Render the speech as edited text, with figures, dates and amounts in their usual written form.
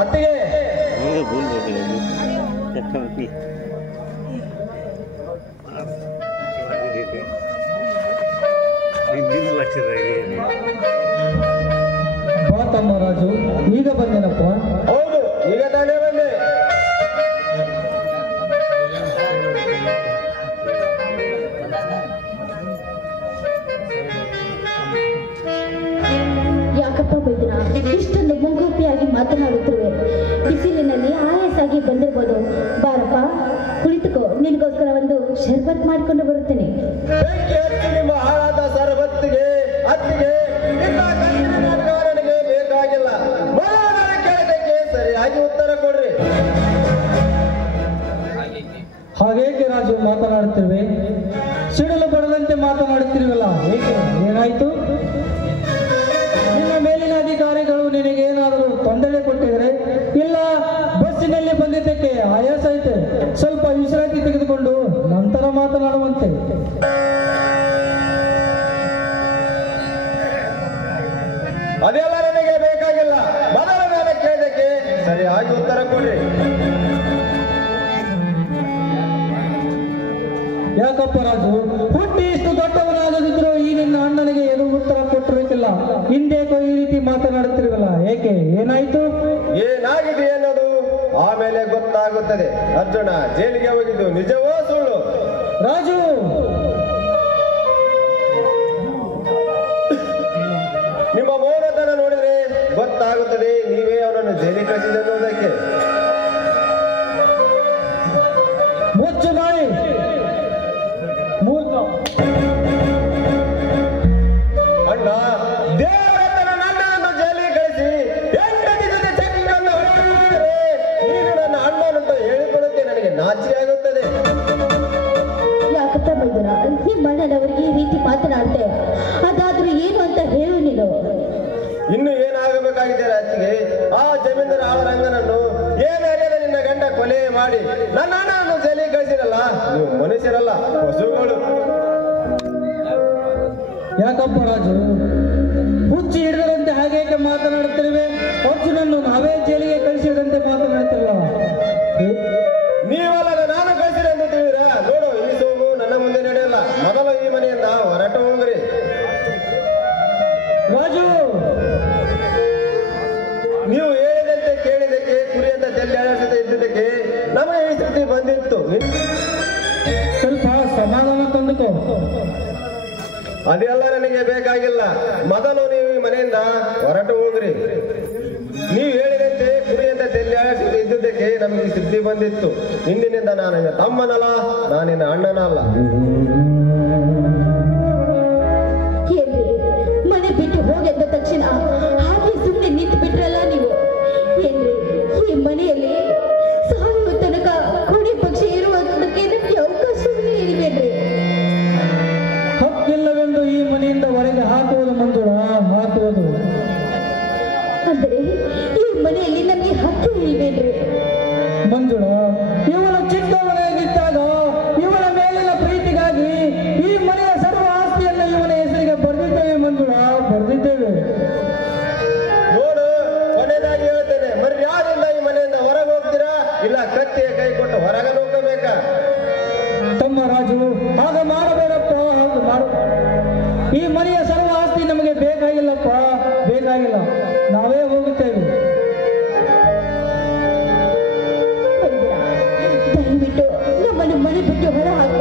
ಅತ್ತಿಗೆ ತಮ್ಮ ರಾಜು ಈಗ ಬಂದೇನಪ್ಪ? ಹೌದು, ಈಗ ತಾನೇ ಬಂದೆ. ಯಾಕಪ್ಪ ಬೈದನ ಇಷ್ಟೊಂದು ಮೂಗುಪಿಯಾಗಿ ಮಾತನಾಡುತ್ತಿರುವೆ? ಬಿಸಿಲಿನಲ್ಲಿ ಆಯಾಸಾಗಿ ಬಂದಿರ್ಬೋದು. ಬಾರಪ್ಪ ಕುಳಿತುಕೋ, ನಿನಗೋಸ್ಕರ ಒಂದು ಶರ್ಬತ್ ಮಾಡಿಕೊಂಡು ಬರುತ್ತೇನೆ. ನಿಮ್ಮ ಹಾಳಾದ ಸರಬತ್ತಿಗೆ ಅತ್ತಿಗೆ ನನಗೆ ಬೇಕಾಗಿಲ್ಲ. ಕೇಳಿದಕ್ಕೆ ಸರಿಯಾಗಿ ಉತ್ತರ ಕೊಡ್ರಿ. ಹಾಗೇಕೆ ರಾಜು ಮಾತನಾಡುತ್ತಿರುವೆ? ಸಿಡಿಲು ಬಡದಂತೆ ಮಾತನಾಡುತ್ತಿರುವಲ್ಲ, ಏಕೆ? ಏನಾಯ್ತು? ನಿಮ್ಮ ಮೇಲಿನ ಅಧಿಕಾರಿಗಳು ನಿನಗೇನಾದರೂ ತೊಂದರೆ ಕೊಟ್ಟಿದ್ರೆ, ಇಲ್ಲ ಬಸ್ಸಿನಲ್ಲಿ ಬಂದಿದ್ದಕ್ಕೆ ಆಯಾಸ ಐತೆ, ಸ್ವಲ್ಪ ವಿಶ್ರಾಂತಿ ತೆಗೆದುಕೊಂಡು ನಂತರ ಮಾತನಾಡುವಂತೆ. ಅದೆಲ್ಲ ನನಗೆ ಬೇಕಾಗಿಲ್ಲ. ಮೊದಲ ಮೇಲೆ ಕೇಳಿದಕ್ಕೆ ಸರಿಯಾಗಿ ಉತ್ತರ ಕೊಡ್ರಿ. ಯಾಕಪ್ಪ ರಾಜು, ಹುಟ್ಟಿ ಇಷ್ಟು ದೊಡ್ಡವನಾಗದಿದ್ರು ಈ ನಿನ್ನ ಅಣ್ಣನಿಗೆ ಏನು ಉತ್ತರ ಕೊಟ್ಟಿರಲಿಕ್ಕಿಲ್ಲ, ಹಿಂದೇಕೋ ಈ ರೀತಿ ಮಾತನಾಡುತ್ತಿರುವಲ್ಲ, ಏಕೆ? ಏನಾಯ್ತು? ಏನಾಗಿದೆ ಅನ್ನೋದು ಆಮೇಲೆ ಗೊತ್ತಾಗುತ್ತದೆ. ಅರ್ಜುನ ಜೈಲಿಗೆ ಹೋಗಿದ್ದು ನಿಜವೋ ಸುಳ್ಳು? ರಾಜು, ನಿಮ್ಮ ಮೌನತನ ನೋಡಿದ್ರೆ ಗೊತ್ತಾಗುತ್ತದೆ ನೀವೇ ಅವನನ್ನು ಜೈಲಿಗೆ ಕಳಿಸಿದೆ ಅನ್ನೋದಕ್ಕೆ. ಮುಚ್ಚು ಬಾಯಿ ಮೂರ್ಖ. ಅಣ್ಣ, ದೇವರತನ ನನ್ನನ್ನು ಜೈಲಿಗೆ ಕಳಿಸಿ ಹೆಂಡತಿ ಜೊತೆ ಚೆಕ್ಕಿಂಗನ್ನು ಹೊಡೆಯುತ್ತಾರೆ. ನೀನು ನನ್ನ ಅಣ್ಣನಂತ ಹೇಳಿಕೊಳ್ಳಕ್ಕೆ ನನಗೆ ನಾಚಿಕೆ ಆಗುತ್ತದೆ. ಯಾಕಪ್ಪ ಬೈದನ ನಿಮ್ಮ ಅಣ್ಣನವರಿಗೆ ಈ ರೀತಿ ಮಾತನಾಡ್ತೆ? ಅದಾದ್ರೂ ಏನು ಅಂತ ಹೇಳು ನೀನು. ಇನ್ನು ಏನಾಗಬೇಕಾಗಿದೆ ಅತ್ತಿಗೆ? ಆ ಜಮೀನ್ದಾರ ಆಳರಂಗನನ್ನು ಏನರಿಯದ ನಿನ್ನ ಗಂಡ ಕೊಲೆ ಮಾಡಿ ನನ್ನ ಅಣ್ಣನನ್ನು ಜೈಲಿಗೆ ಕಳಿಸಿರಲ್ಲ. ನೀವು ಮನುಷ್ಯರಲ್ಲ, ಪಶುಗಳು. ಯಾಕಪ್ಪ ರಾಜು, ಹುಚ್ಚಿ ಹಿಡಿದರಂತೆ ಹಾಗೇಕೆ ಮಾತನಾಡುತ್ತಿರುವೆ? ಅರ್ಜುನನ್ನು ನಾವೇ ಜೈಲಿಗೆ ಕಳಿಸಿದಂತೆ ಮಾತನಾಡುತ್ತಿಲ್ಲ. ನೀವಲ್ಲ ನಾನು ಕಳಿಸಿದೆ ಅಂತ ತಿಳಿದ್ರ? ನೋಡು, ಈ ಸೋಗು ನನ್ನ ಮುಂದೆ ನಡೆಯಲ್ಲ. ಮೊದಲು ಈ ಮನೆಯಿಂದ ಹೊರಟು ಹೋಗ್ರಿ. ರಾಜು, ನೀವು ಹೇಳಿದಂತೆ ಕೇಳಿದಕ್ಕೆ ಕುರಿಯಂತ ತೆಲ್ಲಾಡಿಸದೆ ಇದ್ದಿದ್ದಕ್ಕೆ ನಮಗೆ ಈ ಸ್ಥಿತಿ ಬಂದಿತ್ತು. ಸ್ವಲ್ಪ ಸಮಾಧಾನ ತಂದುಕೋ. ಅದೆಲ್ಲ ನನಗೆ ಬೇಕಾಗಿಲ್ಲ. ಮೊದಲು ನೀವು ಈ ಮನೆಯಿಂದ ಹೊರಟು ಹೋಗ್ರಿ. ನೀವು ಹೇಳಿದಂತೆ ಕುರಿಯಂತ ತೆಲ್ಲಾಡಿಸದೆ ಇದ್ದಿದ್ದಕ್ಕೆ ನಮಗೆ ಈ ಸ್ಥಿತಿ ಬಂದಿತ್ತು. ಇಂದಿನಿಂದ ನಾನು ನಿನ್ನ ತಮ್ಮನಲ್ಲ, ನಾನಿನ್ನ ಅಣ್ಣನಲ್ಲ. ಮನೆ ಬಿಟ್ಟು ಹೋಗೆದ್ದ ತಕ್ಷಣ ಹಾಗೆ ಸುಮ್ಮನೆ ನಿಂತು ಬಿಟ್ರಲ್ಲ ನೀವು. ಏನ್ರಿ, ಈ ಮನೆಯಲ್ಲಿ ಸಾಯುವ ತನಕ ಕೊಡಿ ಪಕ್ಷ ಇರುವುದಕ್ಕೆ ನಮ್ಗೆ ಅವಕಾಶವೇ ಇರಬೇಡ್ರಿ. ಹಕ್ಕಿಲ್ಲವೆಂದು ಈ ಮನೆಯಿಂದ ಹೊರಗೆ ಹಾಕುವುದು ಮಂಜುಳ, ಹಾಕುವುದು. ಅಂದರೆ ಈ ಮನೆಯಲ್ಲಿ ನಮ್ಗೆ ಹಕ್ಕು ಇಲ್ವೇನ್ರಿ? ಮಂಜುಳ, ಇವನು ಚಿಕ್ಕವನಾಗಿದ್ದಾಗ ಇವನ ಮೇಲಿನ ಪ್ರೀತಿಗಾಗಿ ಈ ಮನೆಯ ಸರ್ವ ಆಸ್ತಿಯನ್ನು ಇವನ ಹೆಸರಿಗೆ ಬರೆದಿದ್ದೇವೆ ಮಂಜುಳ, ಬರೆದಿದ್ದೇವೆ. ನೋಡು, ಕೊನೆಯದಾಗಿ ಹೇಳ್ತೇನೆ, ಮರ್ಯಾದೆಯಿಂದ ಈ ಮನೆಯಿಂದ ಹೊರಗೆ ಹೋಗ್ತೀರಾ, ಇಲ್ಲ ಕತ್ತಿಯ ಕೈ ಕೊಟ್ಟು ಹೊರಗೆ ಹೋಗಬೇಕಾ? ತಮ್ಮ ರಾಜು, ಹಾಗ ಮಾಡಬೇಡಪ್ಪ, ಹಾಗೆ ಮಾಡು. ಈ ಮನೆಯ ಸರ್ವ ಆಸ್ತಿ ನಮಗೆ ಬೇಕಾಗಿಲ್ಲಪ್ಪ, ಬೇಕಾಗಿಲ್ಲ. ನಾವೇ ಹೋಗುತ್ತೇವೆ. ದಯವಿಟ್ಟು ನಮ್ಮನ್ನು ಮನೆ ಬಿಟ್ಟು ಹೊರ ಹಾಕಿ.